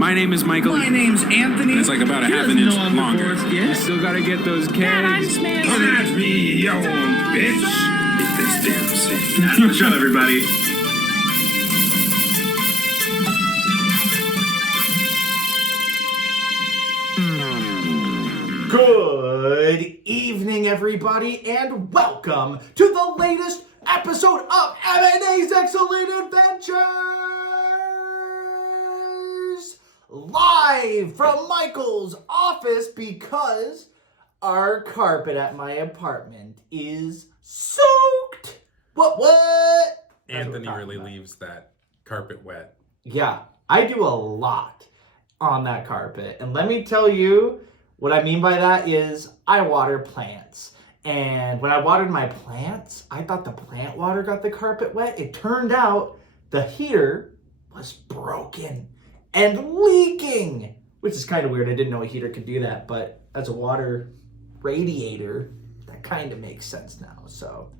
My name is Michael. My name's Anthony. It's like about a half an inch longer. You still gotta get those kegs. That's me, you old bitch. Eat this damn scene. Good show, everybody. Good evening, everybody, and welcome to the latest episode of M&A's Excellent Adventures! Live from Michael's office because our carpet at my apartment is soaked. What? Anthony really leaves that carpet wet. Yeah, I do a lot on that carpet, and let me tell you, what I mean by that is I water plants. And when I watered my plants, I thought the plant water got the carpet wet. It turned out the heater was broken and leaking, which is kind of weird. I didn't know a heater could do that, but as a water radiator, that kind of makes sense now. So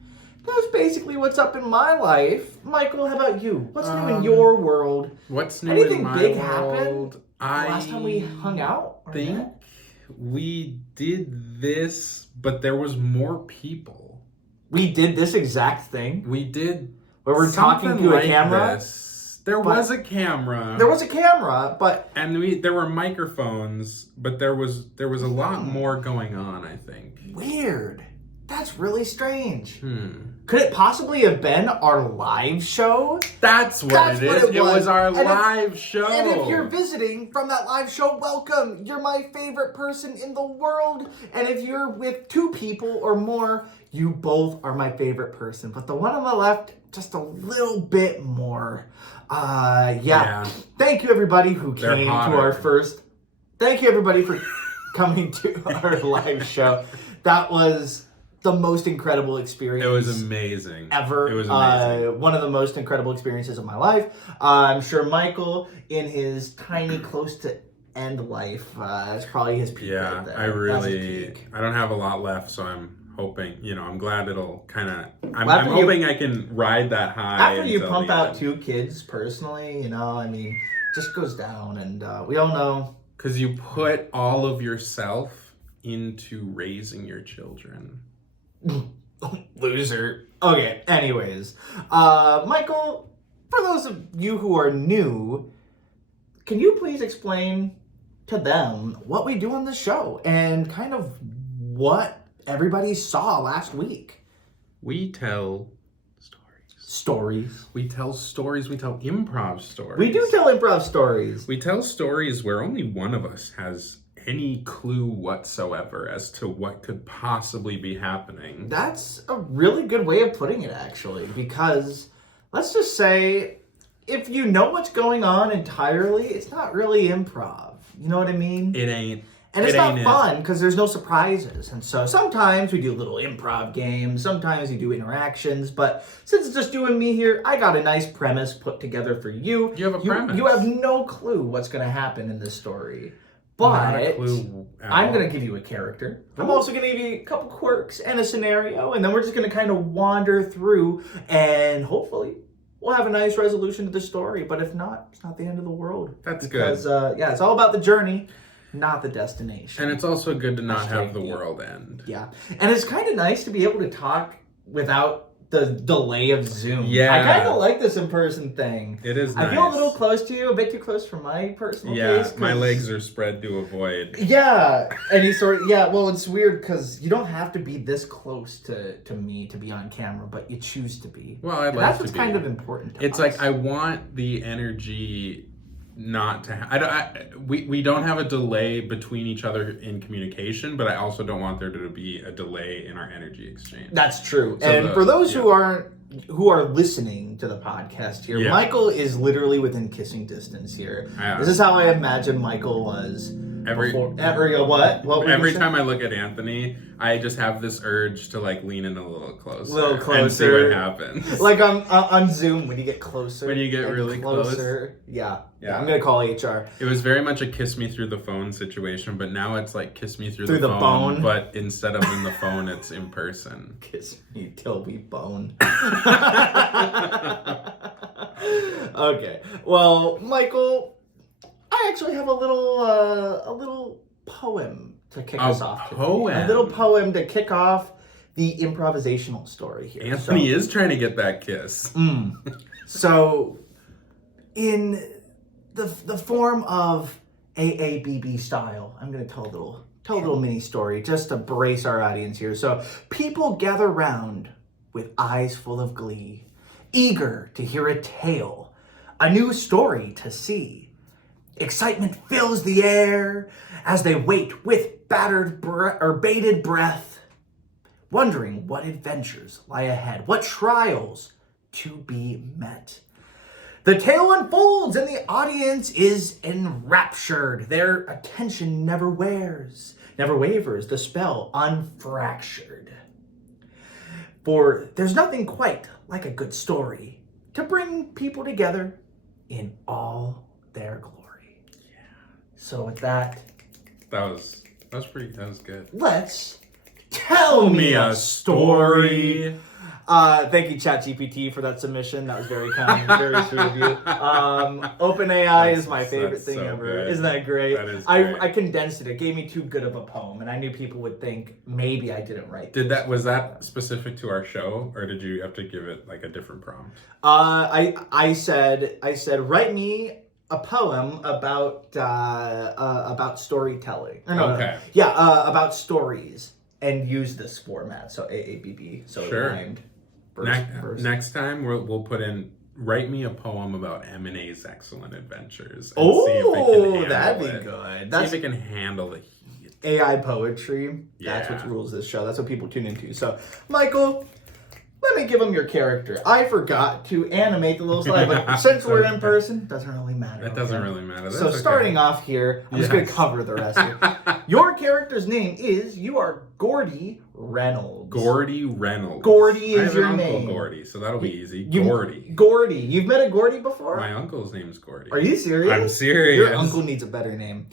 that's basically what's up in my life. Michael, how about you? What's new in your world? What's new Anything in my big world? happened last time we hung out? I think we did this, but there was more people. We did this exact thing? We did where we're talking to a camera? There was a camera. There was a camera, but... And there were microphones, but there was a lot more going on, I think. Weird. That's really strange. Could it possibly have been our live show? That's what it is. It was our live show. And if you're visiting from that live show, welcome. You're my favorite person in the world. And if you're with two people or more, you both are my favorite person. But the one on the left, just a little bit more. Yeah. Thank you, everybody who came to our first... Thank you, everybody, for coming to our live show. That was the most incredible experience. It was amazing. Ever. It was amazing. One of the most incredible experiences of my life. I'm sure Michael, in his tiny, close to end life, is probably his peak right there. I don't have a lot left, so I'm hoping, I'm glad it'll kind of, I'm hoping I can ride that high. After you pump out two kids personally, it just goes down, and we all know. Because you put all of yourself into raising your children. Loser. Okay, anyways. Michael, for those of you who are new, can you please explain to them what we do on the show and kind of what everybody saw last week? We tell stories. We tell stories. We tell improv stories. We do tell improv stories. We tell stories where only one of us has any clue whatsoever as to what could possibly be happening. That's a really good way of putting it, actually, because let's just say if you know what's going on entirely, it's not really improv. You know what I mean? It ain't. And it's not fun because there's no surprises. And so sometimes we do little improv games, sometimes we do interactions, but since it's just you and me here, I got a nice premise put together for you. You have a premise. You have no clue what's going to happen in this story. But I'm going to give you a character. I'm also going to give you a couple quirks and a scenario, and then we're just going to kind of wander through, and hopefully we'll have a nice resolution to the story. But if not, it's not the end of the world. That's good. Because, it's all about the journey, not the destination. And it's also good to not have the world end. Yeah. And it's kind of nice to be able to talk without the delay of Zoom. Yeah. I kind of like this in-person thing. It is nice. I feel a little close to you, a bit too close for my personal taste. Yeah, my legs are spread to avoid. Yeah. And well, it's weird because you don't have to be this close to me to be on camera, but you choose to be. Well, I'd like to be. That's what's kind of important to us. It's like I want the energy not to we don't have a delay between each other in communication, but I also don't want there to be a delay in our energy exchange. That's true. So for those who are listening to the podcast here, Michael is literally within kissing distance here. This is how I imagine Michael was every time I look at Anthony, I just have this urge to lean in a little closer. And see what happens. Like on Zoom when you get closer. When you get really closer. Yeah. I'm gonna call HR. It was very much a kiss me through the phone situation, but now it's like kiss me through the phone. But instead of in the phone, it's in person. Kiss me till we bone. Okay. Well, Michael, I actually have a little poem to kick us off today. Poem. A little poem to kick off the improvisational story here. Anthony is trying to get that kiss. So, in the form of AABB style, I'm going to tell a little mini story just to brace our audience here. So, people gather round with eyes full of glee, eager to hear a tale, a new story to see. Excitement fills the air as they wait with bated breath, wondering what adventures lie ahead, what trials to be met. The tale unfolds and the audience is enraptured. Their attention never wavers, the spell unfractured. For there's nothing quite like a good story to bring people together in all their glory. So with that That was good. let's tell me a story. Thank you, ChatGPT, for that submission. That was very kind, very sweet of you. OpenAI is my favorite thing so ever. good. Isn't that great? That is great. I condensed it. It gave me too good of a poem, and I knew people would think maybe I didn't write. Was that specific to our show, or did you have to give it like a different prompt? I said, write me a poem about storytelling. Or no, Okay. no. Yeah, about stories, and use this format. So AABB. So Sure. it rhymed. Next time we'll put in write me a poem about M&A's excellent adventures. And Oh, that'd be good. See if it can handle the heat. AI poetry. That's Yeah. what rules this show. That's what people tune into. So, Michael, let me give him your character. I forgot to animate the little slide, but since we're in person, doesn't really matter. That doesn't really matter. That's So okay. starting off here, I'm just going to cover the rest here. Your character's name is, you are Gordy Reynolds. Gordy Reynolds. Gordy is I have your an uncle name. Gordy, so that'll be easy. You- Gordy. Gordy. You've met a Gordy before? My uncle's name's Gordy. Are you serious? I'm serious. Your uncle needs a better name.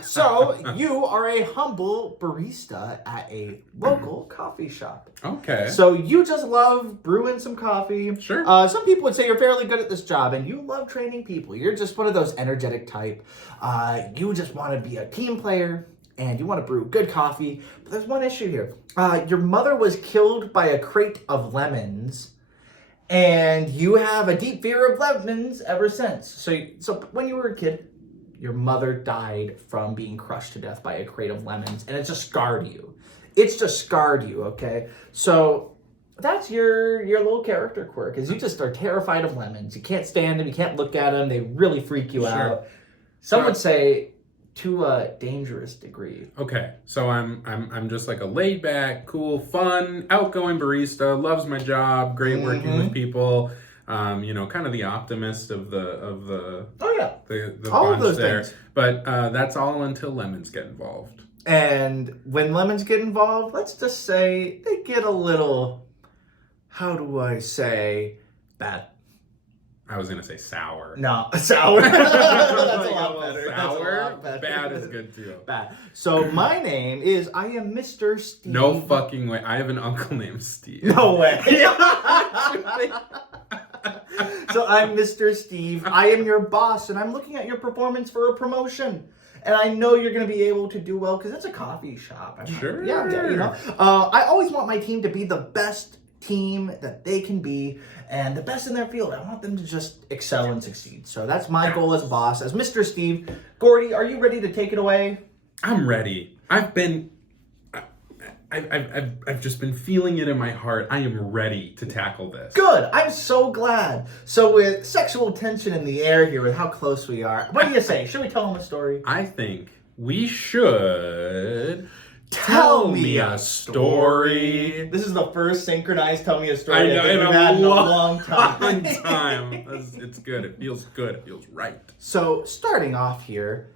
So, you are a humble barista at a local coffee shop. Okay. So, you just love brewing some coffee. Sure. Some people would say you're fairly good at this job, and you love training people. You're just one of those energetic type. You just want to be a team player, and you want to brew good coffee. But there's one issue here. Your mother was killed by a crate of lemons, and you have a deep fear of lemons ever since. So when you were a kid, your mother died from being crushed to death by a crate of lemons, and it just scarred you. Okay? So that's your little character quirk, is you just are terrified of lemons. You can't stand them, you can't look at them, they really freak you out. Some would say to a dangerous degree. Okay, so I'm just like a laid back, cool, fun, outgoing barista, loves my job, great working with people. Kind of the optimist of the Oh yeah. the All bunch of those there. things. But that's all until lemons get involved. And when lemons get involved, let's just say they get a little, how do I say, bad. I was gonna say sour. No, sour. That's a Like lot little better. Sour. That's a lot better. Bad is good too. Bad. So my name is, I am Mr. Steve. No fucking way. I have an uncle named Steve. No way. So I'm Mr. Steve. I am your boss, and I'm looking at your performance for a promotion. And I know you're going to be able to do well because it's a coffee shop. Sure. Yeah. I always want my team to be the best team that they can be and the best in their field. I want them to just excel and succeed. So that's my goal as boss, as Mr. Steve. Gordy, are you ready to take it away? I'm ready. I've just been feeling it in my heart. I am ready to tackle this. Good. I'm so glad. So with sexual tension in the air here, with how close we are, what do you say? Should we tell them a story? I think we should Tell me a story. This is the first synchronized tell me a story I know, think in we've a had in a long long time. It's good. It feels good. It feels right. So starting off here,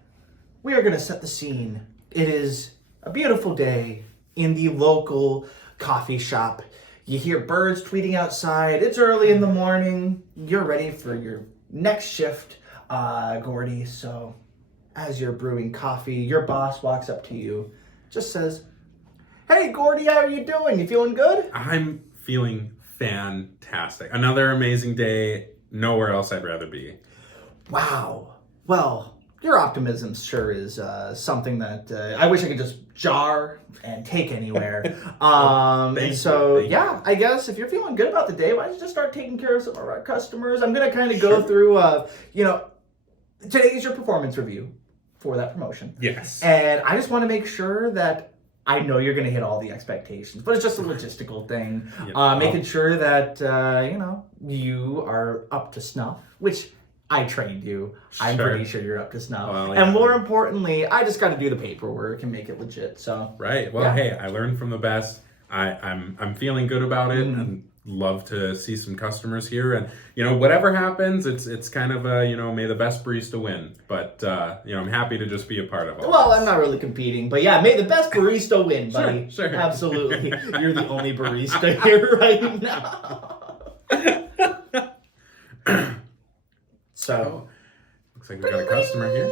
we are going to set the scene. It is a beautiful day in the local coffee shop. You hear birds tweeting outside. It's early in the morning. You're ready for your next shift, Gordy. So as you're brewing coffee, your boss walks up to you, just says, "Hey, Gordy, how are you doing? You feeling good?" I'm feeling fantastic. Another amazing day. Nowhere else I'd rather be. Wow. Well, your optimism sure is something that I wish I could just jar and take anywhere. I guess if you're feeling good about the day, why don't you just start taking care of some of our customers? I'm going to kind of go through, today is your performance review for that promotion. Yes. And I just want to make sure that I know you're going to hit all the expectations, but it's just a logistical thing. Making sure that, you are up to snuff, which I trained you. Sure. I'm pretty sure you're up to snuff. Well, yeah. And more importantly, I just got to do the paperwork and make it legit. So right. Well, hey, I learned from the best. I'm feeling good about it, and love to see some customers here. And whatever happens, it's kind of may the best barista win. But I'm happy to just be a part of it. Well, I'm not really competing, but yeah, may the best barista win, buddy. Sure. Absolutely. You're the only barista here right now. So, looks like we got a customer here.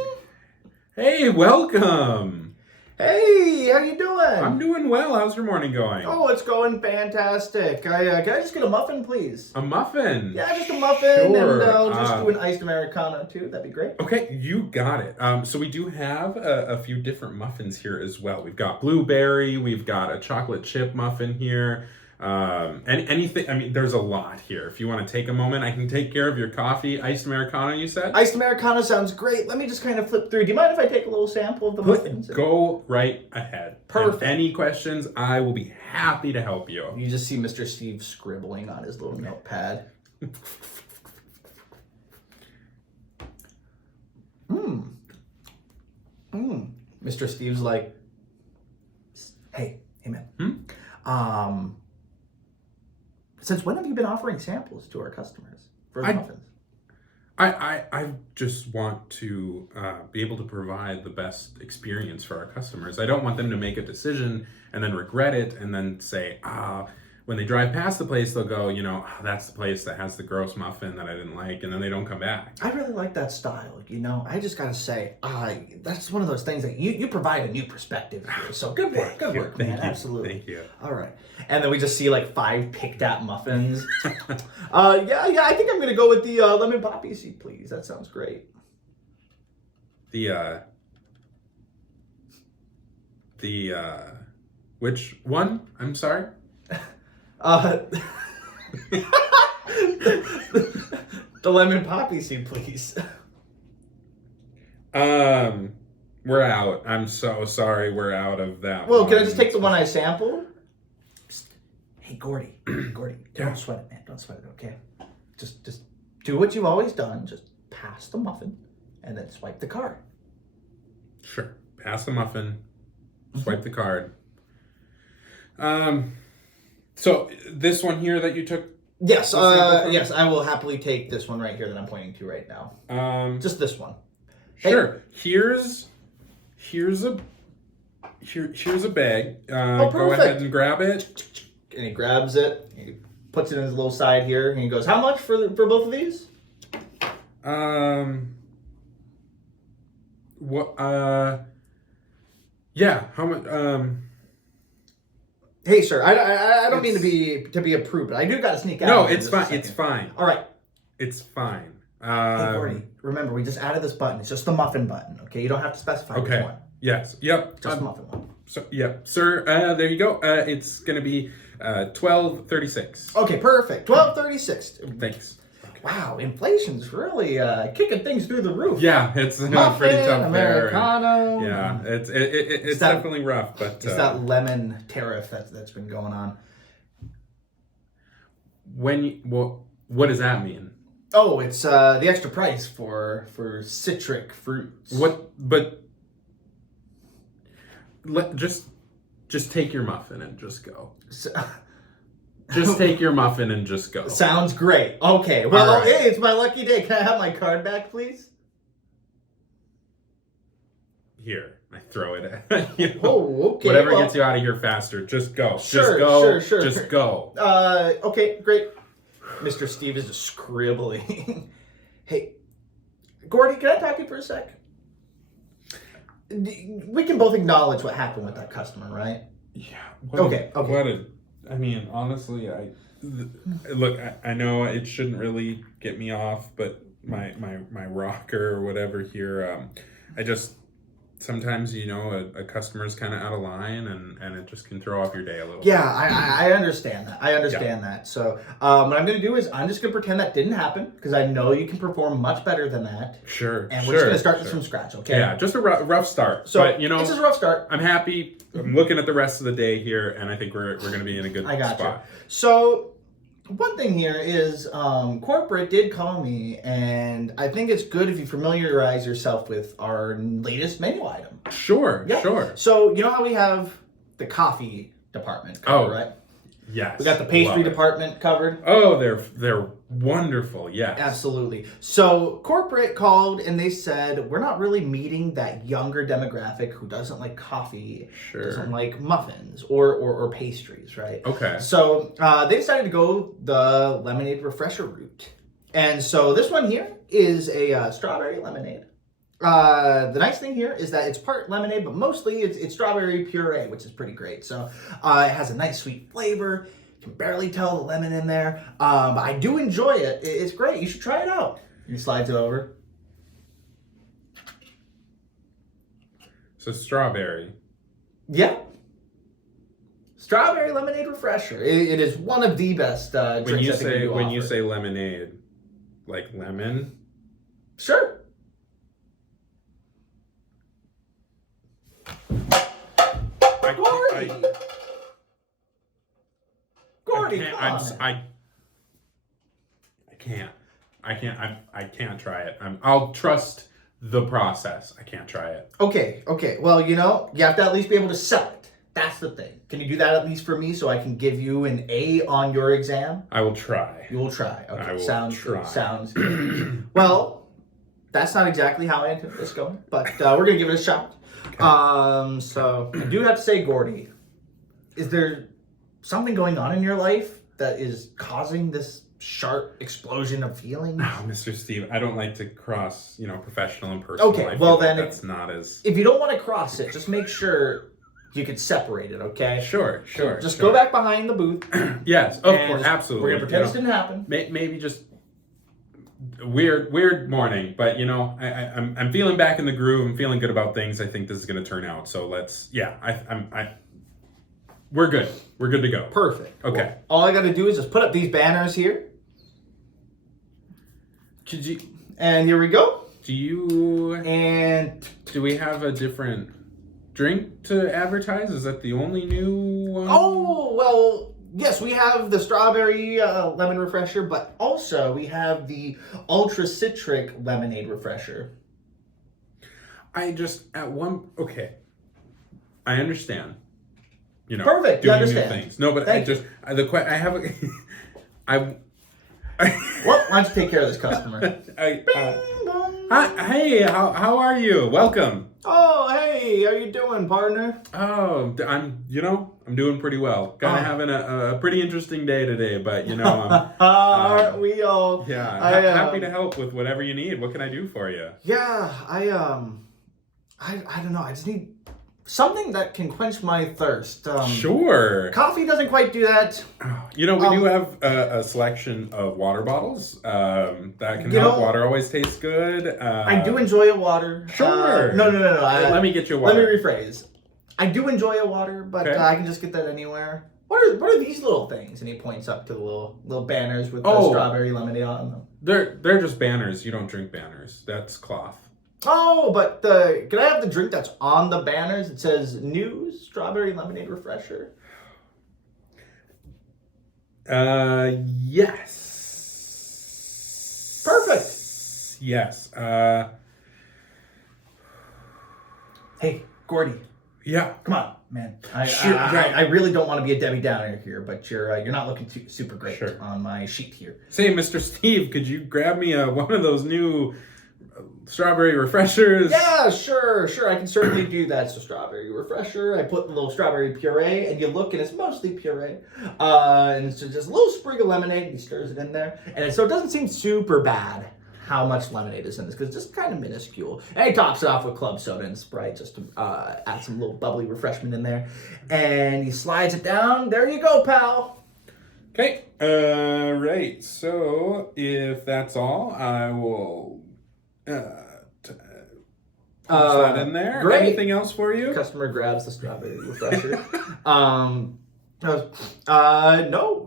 Hey, welcome. Hey, how you doing? I'm doing well. How's your morning going? Oh, it's going fantastic. Can I just get a muffin, please? A muffin? Yeah, just a muffin, sure. And I'll just do an iced Americano too. That'd be great. Okay, you got it. So we do have a few different muffins here as well. We've got blueberry. We've got a chocolate chip muffin here. And anything, there's a lot here. If you want to take a moment, I can take care of your coffee. Iced Americano, you said? Iced Americano sounds great. Let me just kind of flip through. Do you mind if I take a little sample of the muffins? Go right ahead. Perfect. And any questions, I will be happy to help you. You just see Mr. Steve scribbling on his little notepad. Mr. Steve's like, hey man. Since when have you been offering samples to our customers for the muffins? I just want to be able to provide the best experience for our customers. I don't want them to make a decision and then regret it and then say, when they drive past the place, they'll go, that's the place that has the gross muffin that I didn't like, and then they don't come back. I really like that style. I just got to say, that's one of those things that you provide a new perspective here. So good work, man. Thank you. Absolutely. Thank you. All right. And then we just see like 5 picked at muffins. I think I'm going to go with the lemon poppy seed, please. That sounds great. Which one? I'm sorry? The lemon poppy seed, please. We're out. I'm so sorry. We're out of that. Well, can I just take the one I sampled? Hey, Gordy. Don't sweat it, man. Don't sweat it, okay? Just do what you've always done. Just pass the muffin and then swipe the card. Sure. Pass the muffin. Swipe the card. So this one here that you took? Yes, yes, I will happily take this one right here that I'm pointing to right now. Just this one. Sure. Hey. Here's a bag. Go ahead and grab it. And he grabs it. He puts it in his little side here, and he goes, "How much for both of these?" What? Yeah. How much? Hey, sir. I don't mean to be a prude, but I do got to sneak out. No, it's fine. It's fine. All right. It's fine. Hey, Gordy, remember, we just added this button. It's just the muffin button, okay? You don't have to specify which one. Yes. Yep. Just the muffin one. So, yep. Sir, there you go. It's going to be $12.36. Okay, perfect. $12.36. Thanks. Okay. Wow, inflation's really kicking things through the roof. Yeah, it's muffin, pretty tough Americano. there. Yeah, it's definitely rough. But it's that lemon tariff that's been going on. What does that mean? Oh, it's the extra price for citric fruits. Just take your muffin and just go. Just take your muffin and just go. Sounds great. Okay. Well, right. Hey, it's my lucky day. Can I have my card back, please? Here, I throw it at you. Oh, okay. Whatever gets you out of here faster, just go. Sure, just go. Sure. Just go. Okay, great. Mr. Steve is just scribbling. Hey, Gordy, can I talk to you for a sec? We can both acknowledge what happened with that customer, right? Yeah. Okay. Honestly, look, I know it shouldn't really get me off, but my rocker or whatever here. I just sometimes a customer's kind of out of line and it just can throw off your day a little. Yeah, I understand that. I understand that. So what I'm going to do is I'm just going to pretend that didn't happen because I know you can perform much better than that. Sure. And we're just going to start this from scratch, okay? Yeah, just a rough start. So but, it's just a rough start. I'm happy. I'm looking at the rest of the day here, and I think we're going to be in a good spot. So one thing here is corporate did call me, and I think it's good if you familiarize yourself with our latest menu item. Sure, Yeah. sure. So you know how we have the coffee department covered, right? Yes. We got the pastry department covered. Oh, they're wonderful. Yes. Absolutely. So corporate called and they said we're not really meeting that younger demographic who doesn't like coffee, doesn't like muffins or pastries, right? Okay. So they decided to go the lemonade refresher route, and so this one here is a strawberry lemonade. The nice thing here is that it's part lemonade, but mostly it's strawberry puree, which is pretty great. So it has a nice sweet flavor. You can barely tell the lemon in there. But I do enjoy it. It's great. You should try it out. You slide it over. So strawberry. Yeah. Strawberry lemonade refresher. It is one of the best drinks. When you say lemonade, like lemon. Sure. Gordy, I can't try it. I'll trust the process. I can't try it. Okay. Well, you have to at least be able to sell it. That's the thing. Can you do that at least for me so I can give you an A on your exam? I will try. You will try. Okay. I will Sounds try. good. Sounds good. Well, that's not exactly how I intended this going, but we're gonna give it a shot. Okay. So I do have to say, Gordy, is there something going on in your life that is causing this sharp explosion of feelings? Oh, Mr. Steve, I don't like to cross, professional and personal. Okay, well then, that's not as. If you don't want to cross it, just make sure you can separate it. Okay. Sure. Just go back behind the booth. Yes, of course, absolutely. We're gonna pretend this didn't happen. Maybe just weird morning, but I'm feeling back in the groove. I'm feeling good about things. I think this is gonna turn out. So let's. Yeah, we're good. We're good to go. Perfect. Okay. Well, all I got to do is just put up these banners here. And here we go. Do we have a different drink to advertise? Is that the only new one? Oh, well, yes, we have the strawberry lemon refresher, but also we have the ultra citric lemonade refresher. Okay. I understand. Perfect. You understand. New things. No, but Thank you. Well, why don't you take care of this customer? Hey, how are you? Welcome. Oh, hey, how you doing, partner? Oh, I'm doing pretty well. Kind of having a pretty interesting day today, but aren't we all? Yeah, happy to help with whatever you need. What can I do for you? Yeah, I don't know. I just need something that can quench my thirst. Sure. Coffee doesn't quite do that. We do have a selection of water bottles that can help. Water always tastes good. I do enjoy a water. Sure. No. Let me get you a water. Let me rephrase. I do enjoy a water, but okay. I can just get that anywhere. What are these little things? And he points up to the little banners with the strawberry lemonade on them. They're just banners. You don't drink banners. That's cloth. Oh, but can I have the drink that's on the banners? It says new strawberry lemonade refresher. Yes. Perfect. Yes. Hey, Gordy. Yeah. Come on, man. I really don't want to be a Debbie Downer here, but you're not looking super great on my sheet here. Say, Mr. Steve, could you grab me one of those new strawberry refreshers? Yeah, sure. I can certainly do that. So strawberry refresher. I put a little strawberry puree, and you look, and it's mostly puree. And it's just a little sprig of lemonade, and he stirs it in there. And so it doesn't seem super bad how much lemonade is in this, because it's just kind of minuscule. And he tops it off with club soda and Sprite, just to add some little bubbly refreshment in there. And he slides it down. There you go, pal. Okay. Right. So if that's all, I will punch that in there. Great. Anything else for you? Customer grabs the strawberry refresher. No,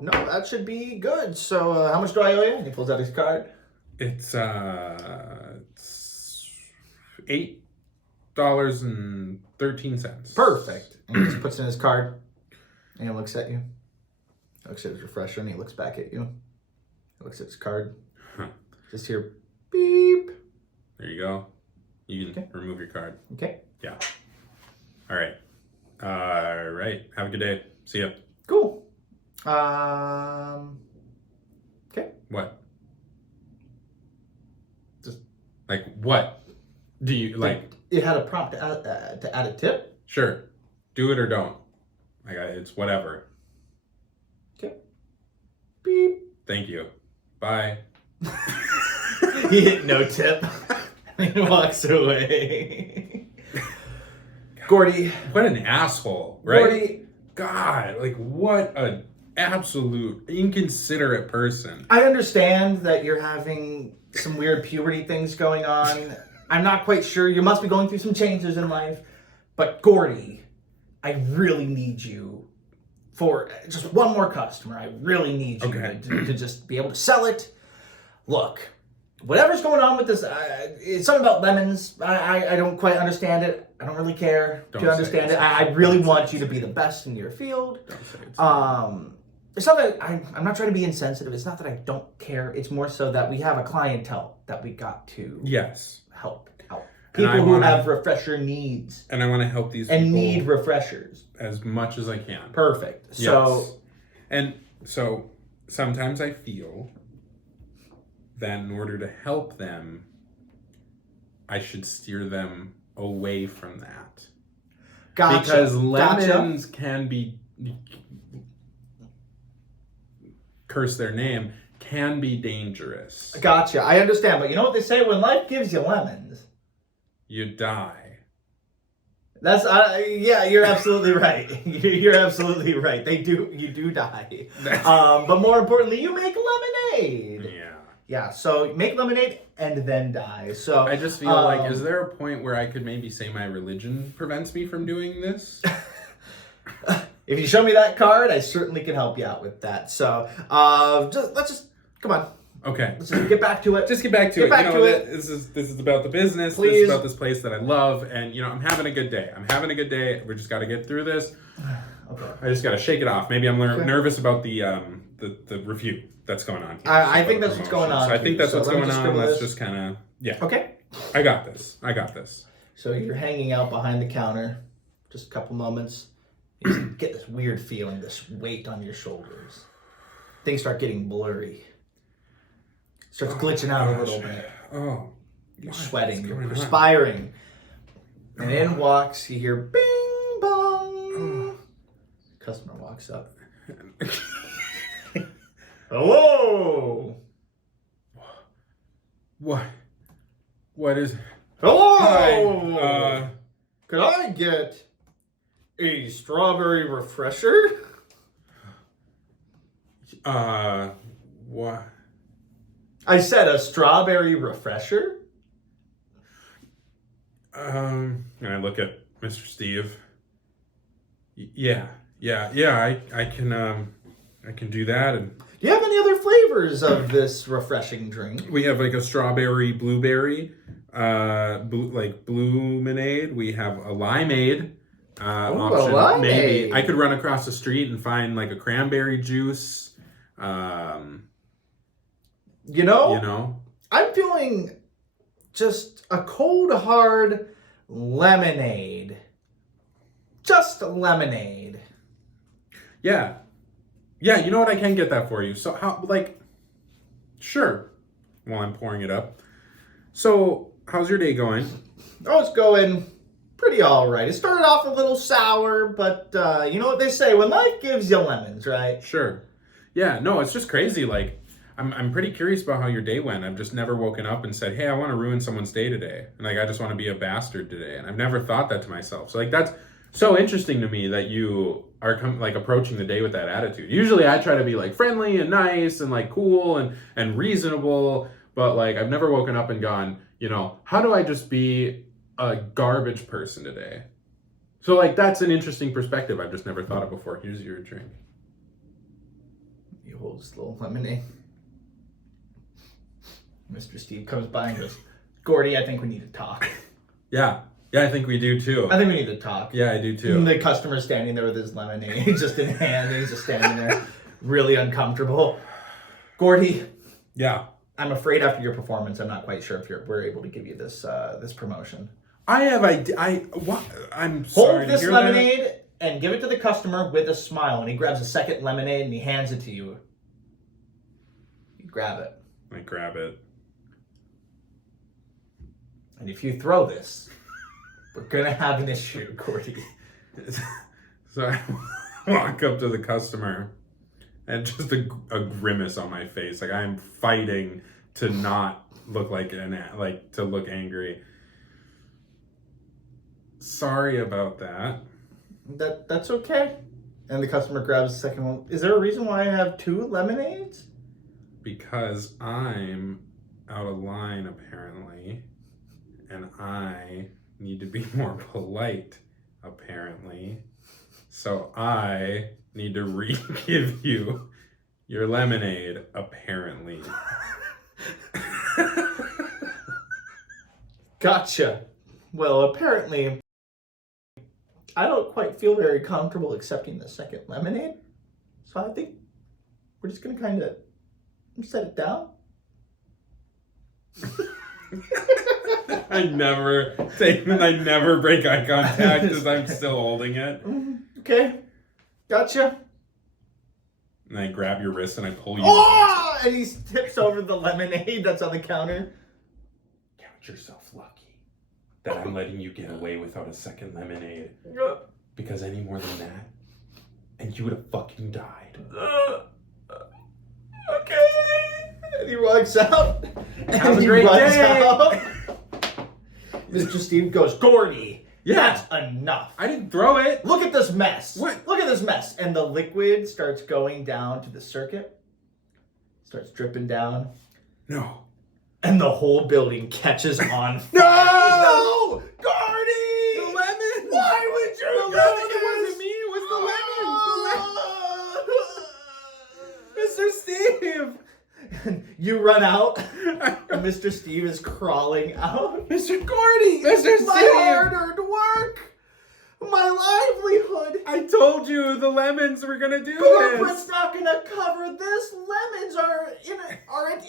that should be good. So how much do I owe you? And he pulls out his card. It's $8.13. Perfect. And he just puts in his card, and he looks at you. He looks at his refresher, and he looks back at you. He looks at his card. Just hear beep. There you go. You can remove your card. Okay. Yeah. All right. All right. Have a good day. See ya. Cool. Okay. What? Just like what? Do you like? It had a prompt to add a tip. Sure. Do it or don't. Like it's whatever. Okay. Beep. Thank you. Bye. He hit no tip. He walks away. Gordy. What an asshole, right? Gordy. God, like what an absolute inconsiderate person. I understand that you're having some weird puberty things going on. I'm not quite sure. You must be going through some changes in life. But Gordy, I really need you for just one more customer. I really need you to just be able to sell it. Look, whatever's going on with this, it's something about lemons. I don't quite understand it. I don't really care to understand it. I really want you to be the best in your field. Don't say it. It's not that I'm not trying to be insensitive. It's not that I don't care. It's more so that we have a clientele that we got to help out. People who have refresher needs. And I want to help these and people need refreshers as much as I can. Perfect. Yes. So, and so sometimes I feel that in order to help them, I should steer them away from that. Gotcha. Because lemons can be, curse their name, can be dangerous. Gotcha. I understand. But you know what they say? When life gives you lemons, you die. That's yeah. You're absolutely right. You're absolutely right. You do die. But more importantly, you make lemonade. Yeah. Yeah. So make lemonade and then die. So I just feel like, is there a point where I could maybe say my religion prevents me from doing this? If you show me that card, I certainly can help you out with that. So let's come on. Okay. Let's just get back to it. Just get back to it. Back to it. This is about the business. Please. This is about this place that I love, and I'm having a good day. We just got to get through this. Okay. I just got to shake it off. Maybe I'm nervous about the review that's going on here. I think that's what's going on. So I think that's what's going on. Let's this. just kind of Okay. I got this. So you're hanging out behind the counter, just a couple moments. You get this weird feeling, this weight on your shoulders. Things start getting blurry. Starts glitching out a little bit. Oh. You're sweating, you're perspiring. And in walks, you hear bing bong. Customer walks up. Hello. What is? Hello. Hi. Could I get a strawberry refresher? What? I said a strawberry refresher? And I look at Mr. Steve. Yeah, I can do that. And Do you have any other flavors of this refreshing drink? we have like a strawberry blueberry, blue-minade. We have a limeade option. A limeade. Maybe I could run across the street and find like a cranberry juice. You know, I'm feeling just a cold, hard lemonade. Just lemonade. Yeah, you know what? I can get that for you. So how, sure, while I'm pouring it up. So how's your day going? Oh, it's going pretty all right. It started off a little sour, but you know what they say, when life gives you lemons, right? Sure. Yeah, no, it's just crazy. Like, I'm pretty curious about how your day went. I've just never woken up and said, hey, I want to ruin someone's day today. And I just want to be a bastard today. And I've never thought that to myself. So that's so interesting to me that you are like approaching the day with that attitude. Usually I try to be like friendly and nice and like cool and reasonable, but like I've never woken up and gone, you know, how do I just be a garbage person today? So like that's an interesting perspective I've just never thought of before. Here's your drink. He holds the little lemonade. Mr. Steve comes by and goes, Gordy, I think we need to talk. Yeah, I think we do too. I think we need to talk. Yeah, I do too. And the customer's standing there with his lemonade just in hand. And he's just standing there really uncomfortable. Gordy. Yeah. I'm afraid after your performance, I'm not quite sure if we're able to give you this this promotion. I'm sorry Hold this to hear lemonade that. and give it to the customer with a smile. And he grabs a second lemonade and he hands it to you. You grab it. I grab it. And if you throw this, we're gonna have an issue, Gordy. So I walk up to the customer and just a grimace on my face. Like I'm fighting to not look to look angry. Sorry about that. That's okay. And the customer grabs the second one. Is there a reason why I have 2 lemonades? Because I'm out of line apparently. And I need to be more polite, apparently. So I need to re-give you your lemonade, apparently. Gotcha. Well, apparently, I don't quite feel very comfortable accepting the second lemonade. So I think we're just going to kind of set it down. I never break eye contact because I'm still holding it. Okay. Gotcha. And I grab your wrist and I pull you. Oh! And he tips over the lemonade that's on the counter. Count yourself lucky that I'm letting you get away without a second lemonade. Because any more than that, and you would have fucking died. Okay. And he walks out. Have a great day. Out. Mr. Steve goes, Gordy, that's enough. I didn't throw it. Look at this mess. What? Look at this mess. And the liquid starts going down to the circuit. Starts dripping down. No. And the whole building catches on fire. No! Gordy! The lemons! Why would you The do lemons! this? It wasn't me, it was the lemons! Mr. Steve! You run out, and Mr. Steve is crawling out. Mr. Gordy! Mr. Steve! My hard-earned work! My livelihood! I told you the lemons were gonna do Corporate's this! not gonna cover this. Lemons are in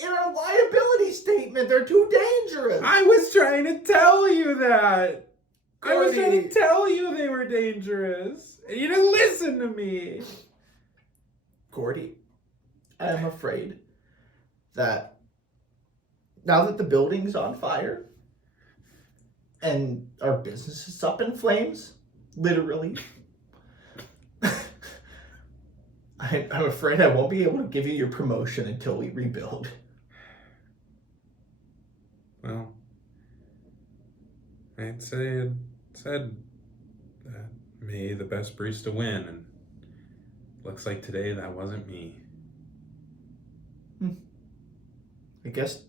our liability statement. They're too dangerous. I was trying to tell you that! I was trying Gordy. to tell you they were dangerous! And you didn't listen to me! Gordy, I am afraid that now that the building's on fire and our business is up in flames, literally, I'm afraid I won't be able to give you your promotion until we rebuild. Well, I said that may the best barista win, and looks like today that wasn't me. I guess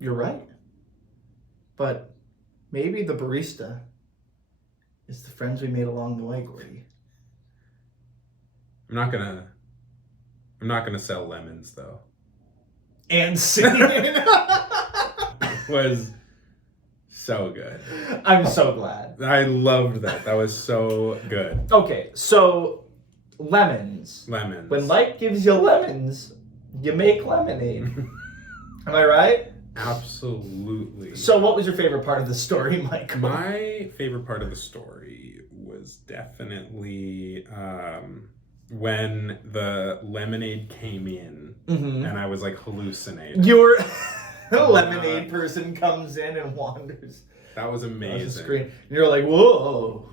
you're right. But maybe the barista is the friends we made along the way, Gordy. I'm not gonna sell lemons though. And singing. It was so good. I'm so glad. I loved that. That was so good. Okay, so lemons. Lemons. When life gives you lemons, you make lemonade. Am I right? Absolutely. So what was your favorite part of the story, Michael? My favorite part of the story was definitely when the lemonade came in and I was like hallucinating. Your lemonade person comes in and wanders. That was across the amazing. screen. And you're like, whoa.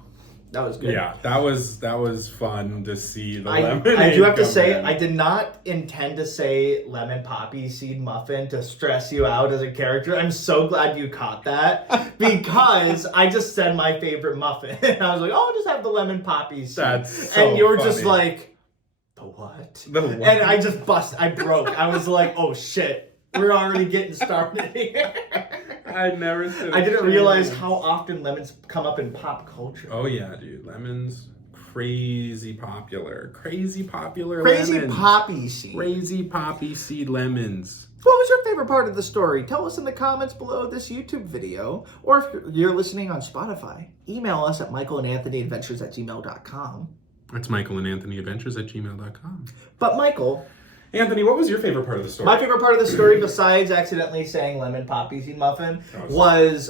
That was good. Yeah, that was fun to see the lemonade. I do have to come say, in. I did not intend to say lemon poppy seed muffin to stress you out as a character. I'm so glad you caught that because I just said my favorite muffin. And I was like, oh, I'll just have the lemon poppy seed. That's so and you were just funny. like, the what? The what? And I just I broke. I was like, oh shit, we're already getting started here. I never said I didn't realize how often lemons come up in pop culture. Oh yeah, dude. Lemons, crazy popular. Crazy popular Crazy lemons. poppy seed. Crazy poppy seed lemons. What was your favorite part of the story? Tell us in the comments below this YouTube video. Or if you're listening on Spotify, email us at michaelandanthonyadventures@gmail.com. That's michaelandanthonyadventures@gmail.com. But Michael, Anthony, what was your favorite part of the story? my favorite part of the story, besides accidentally saying lemon poppy seed muffin, was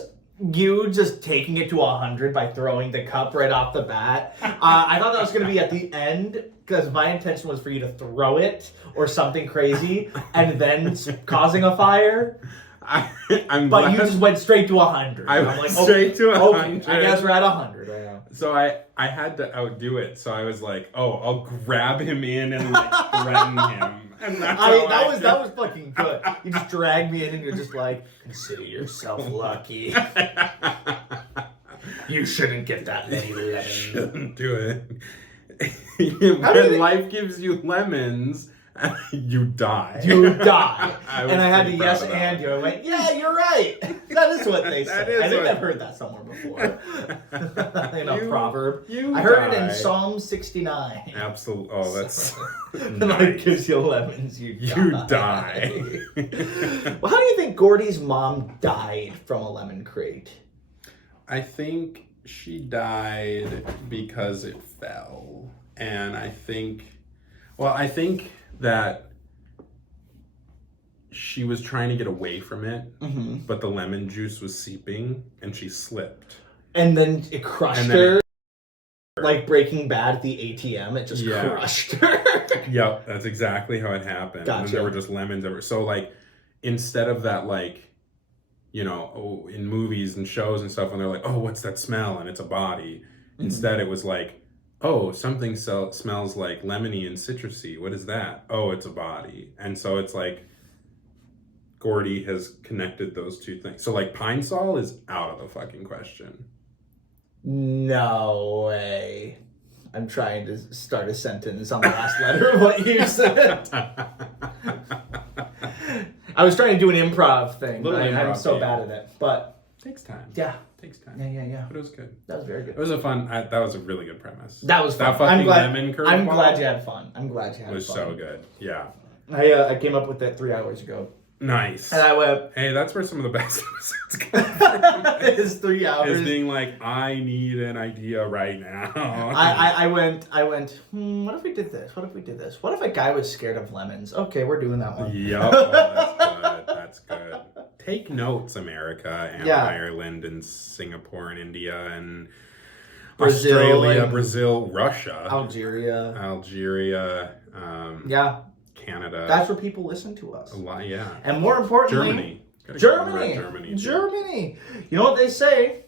you just taking it to 100 by throwing the cup right off the bat. I thought that was going to be at the end because my intention was for you to throw it or something crazy and then causing a fire. I'm But glad. you just went straight to 100. I I'm went like, straight to 100. Okay, I guess we're at 100 right now. So I had to outdo it. So I was like, oh, I'll grab him in and like threaten him. And that's how That was fucking good. You just dragged me in and you're just like, consider yourself lucky. You shouldn't get that many lemons. Shouldn't do it. How do When you- life gives you lemons, you die. You die. I was and I had to pretty yes proud of that and you. I went, yeah, you're right. That is what they That say. is I think what- I've heard that somewhere before. In a You- proverb. you I heard it die. in Psalm 69. Absolutely. Oh, that's When life gives you lemons, you die. Well, how do you think Gordy's mom died from a lemon crate? I think she died because it fell. And I think that she was trying to get away from it, but the lemon juice was seeping and she slipped. And then it crushed And then her. Like Breaking Bad at the ATM, it just crushed her. Yep, that's exactly how it happened. Gotcha. And there were just lemons everywhere. So like, instead of that, like, you know, in movies and shows and stuff, when they're like, oh, what's that smell? And it's a body. Instead, it was like, oh, something smells like lemony and citrusy. What is that? Oh, it's a body. And so it's like, Gordy has connected those two things. So like, Pine Sol is out of the fucking question. No way. I'm trying to start a sentence on the last letter of what you said. I was trying to do an improv thing, but I'm improv so game. bad at it. But Takes time. yeah, Takes time. yeah. But it was good. That was very good. It was a fun. That was a really good premise. That was fun. That fucking I'm glad. lemon curveball. I'm glad you had fun. I'm glad you had was fun. so good. Yeah. I came up with that 3 hours ago, Nice. and I went. Hey, that's where some of the best episodes come from. It's 3 hours. Is being like, I need an idea right now. I went, what if we did this? What if we did this? What if a guy was scared of lemons? Okay, we're doing that one. Yep. Oh, that's good. That's good. Take notes, America and Yeah. Ireland and Singapore and India and Brazil Australia, and Brazil, Russia, Algeria. Yeah, Canada. that's where people listen to us. a lot, yeah. And more importantly, Germany. Gotta go over at Germany. too. You know what they say?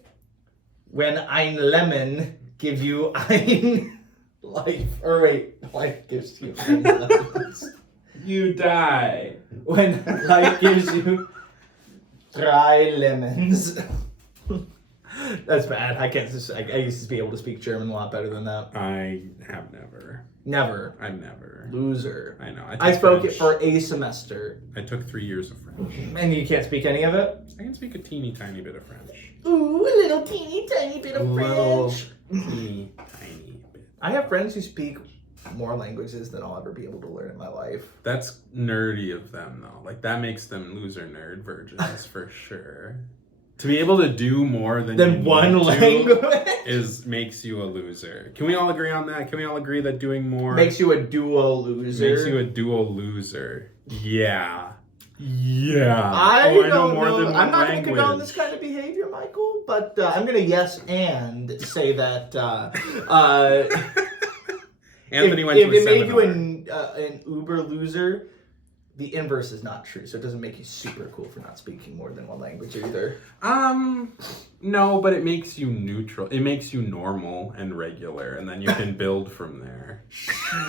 When ein Lemon give you ein life. Or wait, life gives you ein lemons. You die. When life gives you 3 lemons. That's bad. I can't. I used to be able to speak German a lot better than that. I have never. Never. I've never. Loser. I know. I spoke French. it for a semester. I took 3 years of French. And you can't speak any of it? I can speak a teeny tiny bit of French. Ooh, a little teeny tiny bit of French. Teeny tiny bit. I have friends who speak more languages than I'll ever be able to learn in my life. That's nerdy of them, though. Like, that makes them loser nerd virgins for sure. To be able to do more than you One need to language makes you a loser. Can we all agree on that? Can we all agree that doing more makes you a duo loser. makes you a dual loser? Yeah. Yeah. I know don't more know. than one I'm not going to condone language. this kind of behavior, Michael, but I'm going to yes and say that Anthony went if to a it made you seminar. an uber loser, the inverse is not true. So it doesn't make you super cool for not speaking more than one language either. No, but it makes you neutral. It makes you normal and regular, and then you can build from there.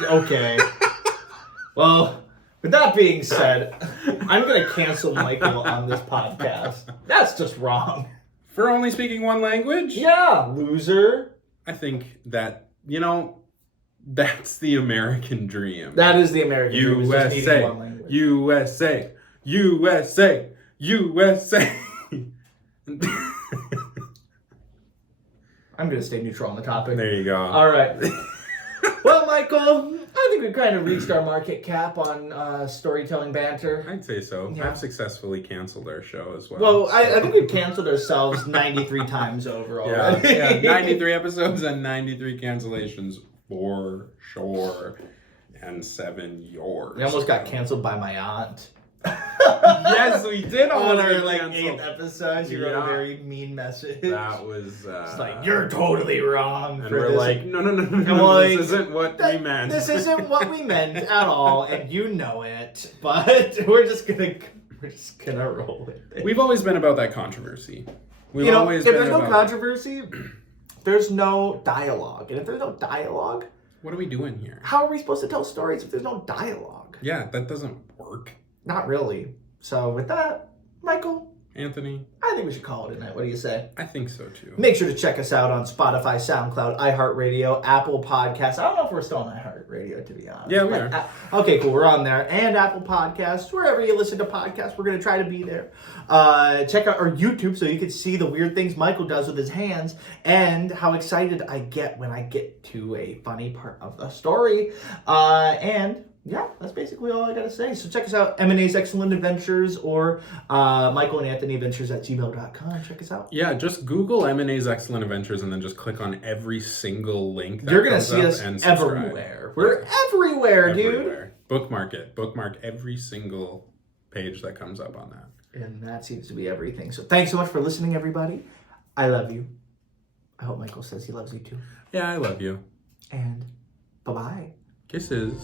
Okay. Well, with that being said, I'm going to cancel Michael on this podcast. That's just wrong. For only speaking one language? Yeah, loser. I think that, that's the American dream. That is the American dream. Is just needing one USA, language. USA, USA. I'm going to stay neutral on the topic. There you go. All right. Well, Michael, I think we've kind of reached our market cap on storytelling banter. I'd say so. Yeah. I've successfully canceled our show as well. Well, I think we've canceled ourselves 93 times over already. Yeah, 93 episodes and 93 cancellations for sure. And 7 yours. We almost got canceled by my aunt. Yes, we did On almost our get like canceled. 8th episode, she wrote a Yeah. very mean message. That was... It's like, you're totally wrong And for we're this. like, no, I'm like, this isn't what we meant. This isn't what we meant at all, and you know it. But we're just gonna roll with it. We've always been about that controversy. We've always if been there's no about... controversy, there's no dialogue. And if there's no dialogue, What are we doing here? how are we supposed to tell stories if there's no dialogue? Yeah, that doesn't work. Not really. So with that, Michael, Anthony, I think we should call it a night. What do you say? I think so too. Make sure to check us out on Spotify, SoundCloud, iHeartRadio, Apple Podcasts. I don't know if we're still on iHeartRadio, to be honest. Yeah, we But, are. Okay, cool. We're on there. And Apple Podcasts. Wherever you listen to podcasts, we're going to try to be there. Check out our YouTube so you can see the weird things Michael does with his hands and how excited I get when I get to a funny part of the story. And... yeah, that's basically all I gotta say. So check us out, M&A's Excellent Adventures or Michael and Anthony Adventures at gmail.com. Check us out. Yeah, just Google M&A's Excellent Adventures and then just click on every single link that You're gonna comes see up us and subscribe. everywhere. We're everywhere, dude. Everywhere. Bookmark it. Bookmark every single page that comes up on that. And that seems to be everything. So thanks so much for listening, everybody. I love you. I hope Michael says he loves you too. Yeah, I love you. And bye-bye. Kisses.